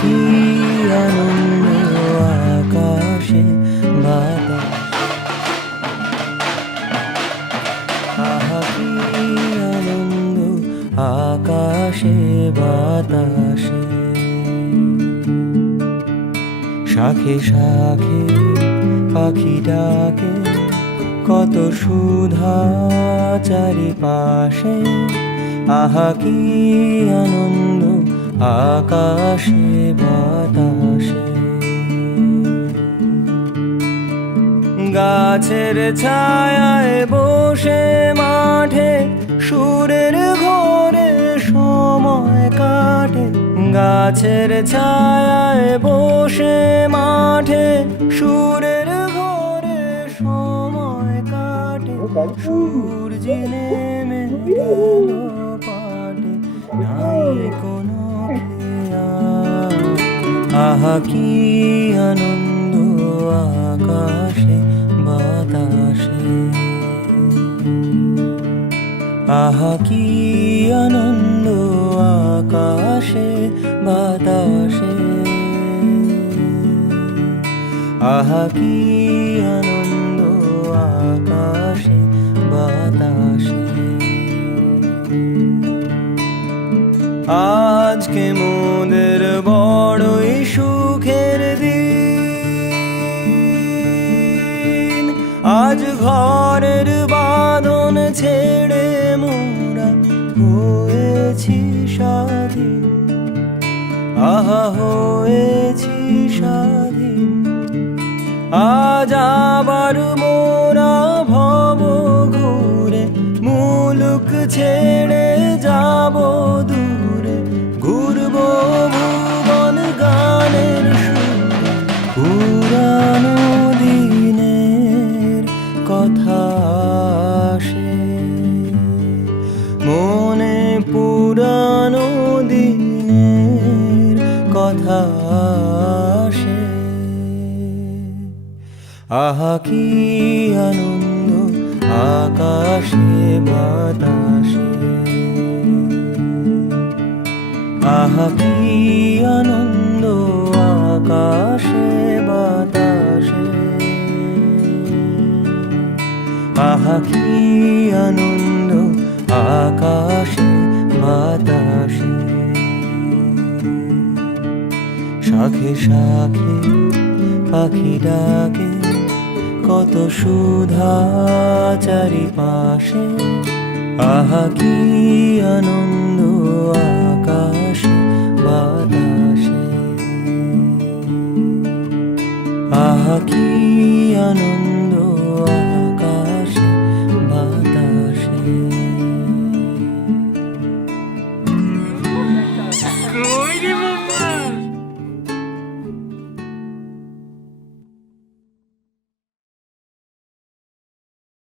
কি আনন্দ আকাশে বাতাস, আহা কি আনন্দ আকাশে বাতাসে। শাখে শাখে পাখি ডাকে, কত সুধা চারিপাশে, আহা কি আনন্দ আকাশে বাতাসে। গাছের ছায়ায় বসে মাঠে সুরের ঘোরে সময় কাটে, গাছের ছায়ায় বসে মাঠে সুরের ঘোরে সময় কাটে। সূর্য নেমে গেল পাটে, নাই কোনো খেয়া, আহা কি আনন্দ আকাশে বাতাসে, আহা কি আনন্দ আকাশে বাতাসে, আহা কি আনন্দ আকাশে বাতাসে। আজকে মোদের বড়ই সুখের দিন, আজ ঘরের বাঁধন ছেড়ে মোরা হয়েছি স্বাধীন, আহা হয়েছি স্বাধীন। আজ আবার মোরা ভব ঘুরে মুলুক ছেড়ে যাব দূরে, ঘুরবো ভুবন গানের সুরে, পুরানো দিনের কথা আসে মনে, পুরানো দিনের কথা আসে। আহা কি আনন্দ আকাশে বাতাসে, আহা কি আনন্দ আকাশে বাতাসে, আহা কি আনন্দ আকাশে বাতাসে। শাখে শাখে পাখি ডাকে, কত সুধা চারিপাশে, আহা কি আনন্দ আকাশে বাতাসে, আহা কি আনন্দ